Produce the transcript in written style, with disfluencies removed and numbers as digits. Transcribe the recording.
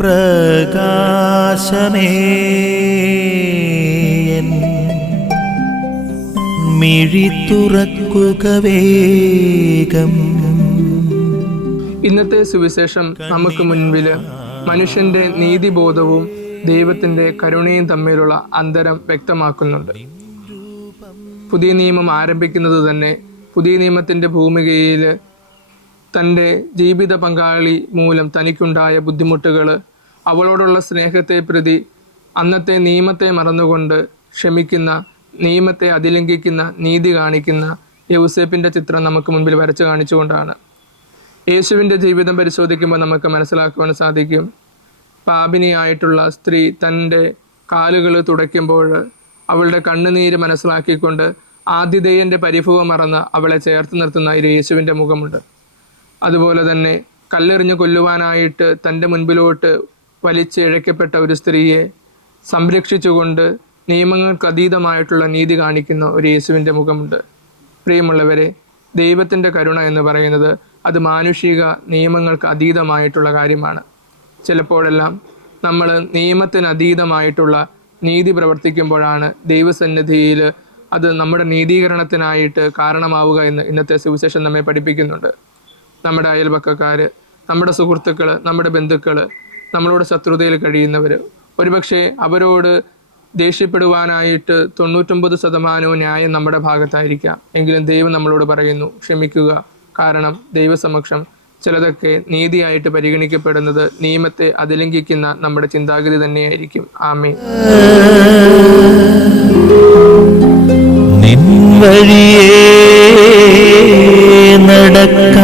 പ്രകാശമേ മിഴി തുറക്കുക വേഗം. ഇന്നത്തെ സുവിശേഷം നമുക്ക് മുൻപിൽ മനുഷ്യന്റെ നീതിബോധവും ദൈവത്തിന്റെ കരുണയും തമ്മിലുള്ള അന്തരം വ്യക്തമാക്കുന്നുണ്ട്. പുതിയ നിയമം ആരംഭിക്കുന്നത് തന്നെ പുതിയ നിയമത്തിന്റെ ഭൂമികയിൽ തൻ്റെ ജീവിത പങ്കാളി മൂലം തനിക്കുണ്ടായ ബുദ്ധിമുട്ടുകൾ, അവളോടുള്ള സ്നേഹത്തെ പ്രതി അന്നത്തെ നിയമത്തെ മറന്നുകൊണ്ട് ക്ഷമിക്കുന്ന, നിയമത്തെ അതിലംഘിക്കുന്ന, നീതി കാണിക്കുന്ന യൗസേപ്പിൻ്റെ ചിത്രം നമുക്ക് മുൻപിൽ വരച്ചു കാണിച്ചുകൊണ്ടാണ്. യേശുവിൻ്റെ ജീവിതം പരിശോധിക്കുമ്പോൾ നമുക്ക് മനസ്സിലാക്കുവാൻ സാധിക്കും, പാപിനിയായിട്ടുള്ള സ്ത്രീ തൻ്റെ കാലുകൾ തുടയ്ക്കുമ്പോൾ അവളുടെ കണ്ണുനീര് മനസ്സിലാക്കിക്കൊണ്ട് ആതിഥേയൻ്റെ പരിഭവം മറന്ന് അവളെ ചേർത്ത് നിർത്തുന്ന ഒരു യേശുവിൻ്റെ മുഖമുണ്ട്. അതുപോലെ തന്നെ കല്ലെറിഞ്ഞ് കൊല്ലുവാനായിട്ട് തൻ്റെ മുൻപിലോട്ട് വലിച്ചിഴക്കപ്പെട്ട ഒരു സ്ത്രീയെ സംരക്ഷിച്ചുകൊണ്ട് നിയമങ്ങൾക്ക് അതീതമായിട്ടുള്ള നീതി കാണിക്കുന്ന ഒരു യേശുവിൻ്റെ മുഖമുണ്ട്. പ്രിയമുള്ളവരെ, ദൈവത്തിൻ്റെ കരുണ എന്ന് പറയുന്നത് അത് മാനുഷിക നിയമങ്ങൾക്ക് അതീതമായിട്ടുള്ള കാര്യമാണ്. ചിലപ്പോഴെല്ലാം നമ്മൾ നിയമത്തിന് അതീതമായിട്ടുള്ള നീതി പ്രവർത്തിക്കുമ്പോഴാണ് ദൈവസന്നിധിയിൽ അത് നമ്മുടെ നീതീകരണത്തിനായിട്ട് കാരണമാവുക എന്ന് ഇന്നത്തെ സുവിശേഷം നമ്മെ പഠിപ്പിക്കുന്നുണ്ട്. നമ്മുടെ അയൽപക്കക്കാർ, നമ്മുടെ സുഹൃത്തുക്കൾ, നമ്മുടെ ബന്ധുക്കൾ, നമ്മളോട് ശത്രുതയിൽ കഴിയുന്നവർ, ഒരുപക്ഷെ അവരോട് ദേഷ്യപ്പെടുവാനായിട്ട് 99% ന്യായം നമ്മുടെ ഭാഗത്തായിരിക്കാം. എങ്കിലും ദൈവം നമ്മളോട് പറയുന്നു, ക്ഷമിക്കുക. കാരണം ദൈവസമക്ഷം ചിലതൊക്കെ നീതിയായിട്ട് പരിഗണിക്കപ്പെടുന്നത് നിയമത്തെ അതിലംഘിക്കുന്ന നമ്മുടെ ചിന്താഗതി തന്നെയായിരിക്കും. ആമേൻ. നിൻ വഴിയേ നടക്ക